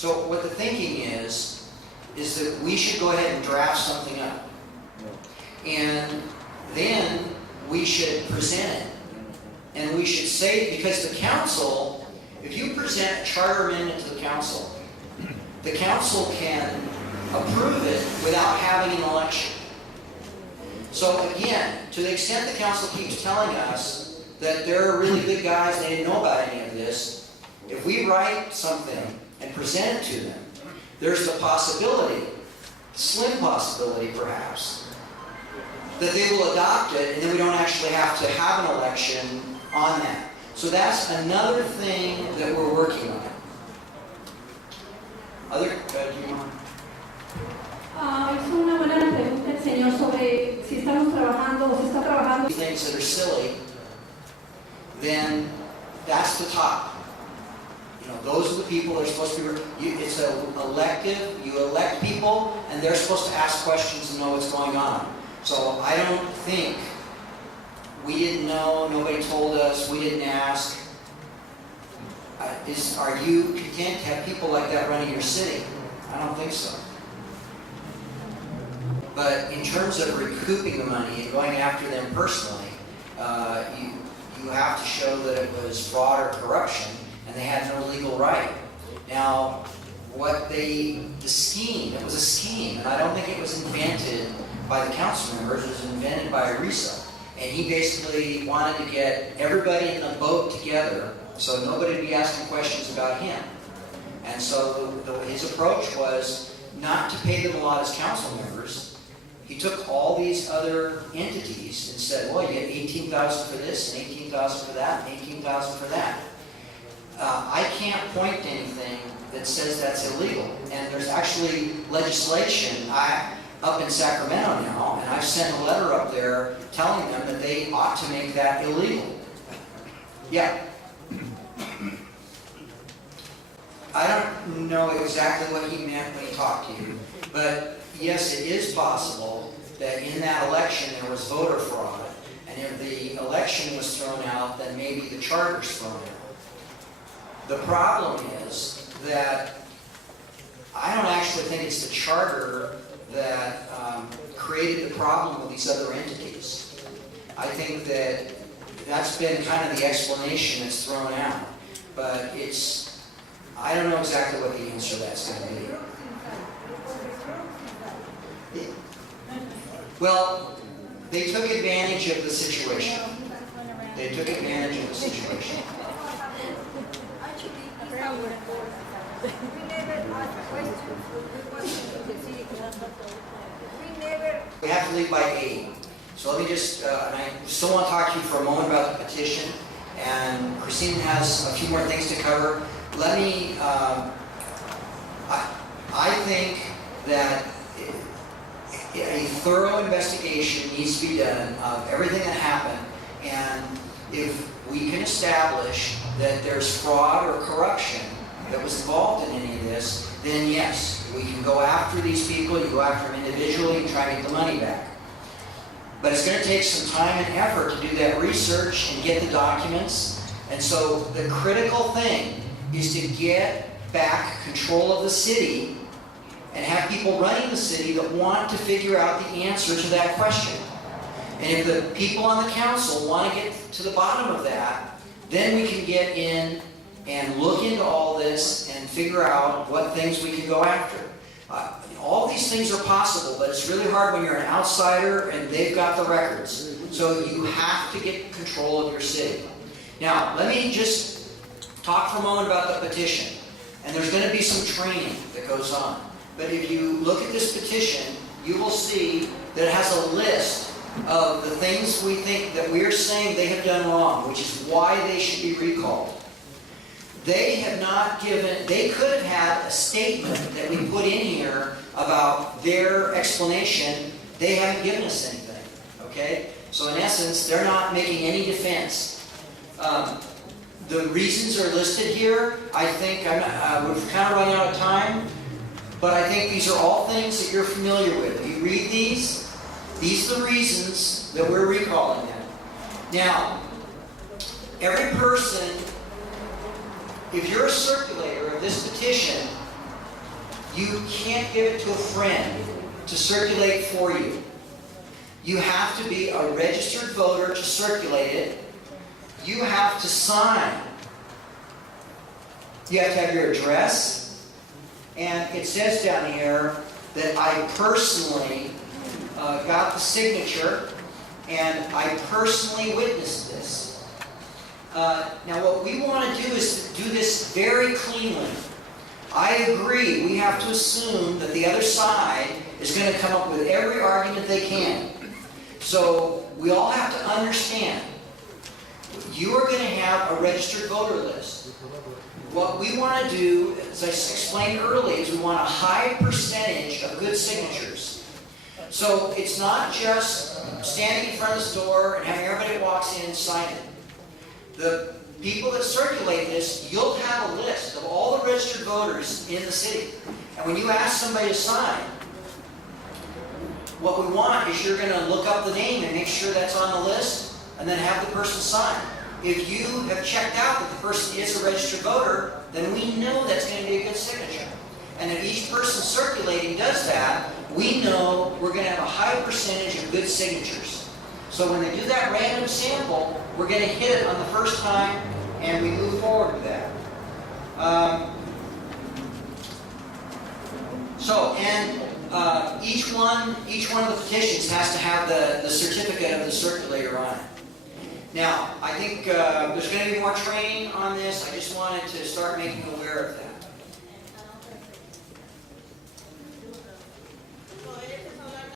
So what the thinking is that we should go ahead and draft something up. And then we should present it. And we should say, because the council, if you present a charter amendment to the council can approve it without having an election. So again, to the extent the council keeps telling us that they're really good guys, they didn't know about any of this, if we write something and present it to them, there's the possibility, slim possibility perhaps, that they will adopt it and then we don't actually have to have an election on that. So that's another thing that we're working on. Do you want? Es una buena pregunta el señor sobre si estamos trabajando o se está trabajando. Things that are silly, then that's the top. You know, those are the people that are supposed to be. It's an elective. You elect people, and they're supposed to ask questions and know what's going on. So I don't think we didn't know. Nobody told us. We didn't ask. Are you content to have people like that running your city? I don't think so. But in terms of recouping the money and going after them personally, you have to show that it was fraud or corruption and they had no legal right. Now, the scheme, it was a scheme, and I don't think it was invented by the council members, it was invented by Arisa. And he basically wanted to get everybody in the boat together so nobody would be asking questions about him. And so his approach was not to pay them a lot as council members. He took all these other entities and said, well, you get $18,000 for this, and $18,000 for that, and $18,000 for that. I can't point to anything that says that's illegal. And there's actually legislation up in Sacramento now, and I've sent a letter up there telling them that they ought to make that illegal. Yeah. I don't know exactly what he meant when he talked to you, but yes, it is possible that in that election there was voter fraud, and if the election was thrown out, then maybe the charter's thrown out. The problem is that I don't actually think it's the charter that created the problem with these other entities. I think that that's been kind of the explanation that's thrown out, but I don't know exactly what the answer to that's going to be. Well, they took advantage of the situation. They took advantage of the situation. We have to leave by 8. So let me just, and I still want to talk to you for a moment about the petition. And Christine has a few more things to cover. Let me, I think that a thorough investigation needs to be done of everything that happened. And if we can establish that there's fraud or corruption that was involved in any of this, then yes, we can go after these people, you go after them individually and try to get the money back. But it's going to take some time and effort to do that research and get the documents. And so the critical thing is to get back control of the city and have people running the city that want to figure out the answer to that question. And if the people on the council want to get to the bottom of that, then we can get in and look into all this and figure out what things we can go after. All these things are possible, but it's really hard when you're an outsider and they've got the records. So you have to get control of your city. Now, let me just talk for a moment about the petition. And there's going to be some training that goes on. But if you look at this petition, you will see that it has a list of the things we think that we're saying they have done wrong, which is why they should be recalled. They have not given, they could have had a statement that we put in here about their explanation. They haven't given us anything, okay? So in essence, they're not making any defense. The reasons are listed here. I think we've kind of run out of time, but I think these are all things that you're familiar with. If you read these are the reasons that we're recalling them. Now, every person, if you're a circulator of this petition, You can't give it to a friend to circulate for you. You have to be a registered voter to circulate it. You have to sign. You have to have your address. And it says down here that I personally got the signature and I personally witnessed this. Now what we want to do is do this very cleanly. I agree, we have to assume that the other side is going to come up with every argument they can. So we all have to understand, you are going to have a registered voter list. What we want to do, as I explained earlier, is we want a high percentage of good signatures. So it's not just standing in front of the store and having everybody that walks in sign it. The people that circulate this, you'll have a list of all the registered voters in the city. And when you ask somebody to sign, what we want is you're going to look up the name and make sure that's on the list, and then have the person sign. If you have checked out that the person is a registered voter, then we know that's going to be a good signature. And if each person circulating does that, we know we're going to have a high percentage of good signatures. So when they do that random sample, we're going to hit it on the first time, and we move forward with that. Each one of the petitions has to have the certificate of the circulator on it. Now, I think there's going to be more training on this. I just wanted to start making you aware of that.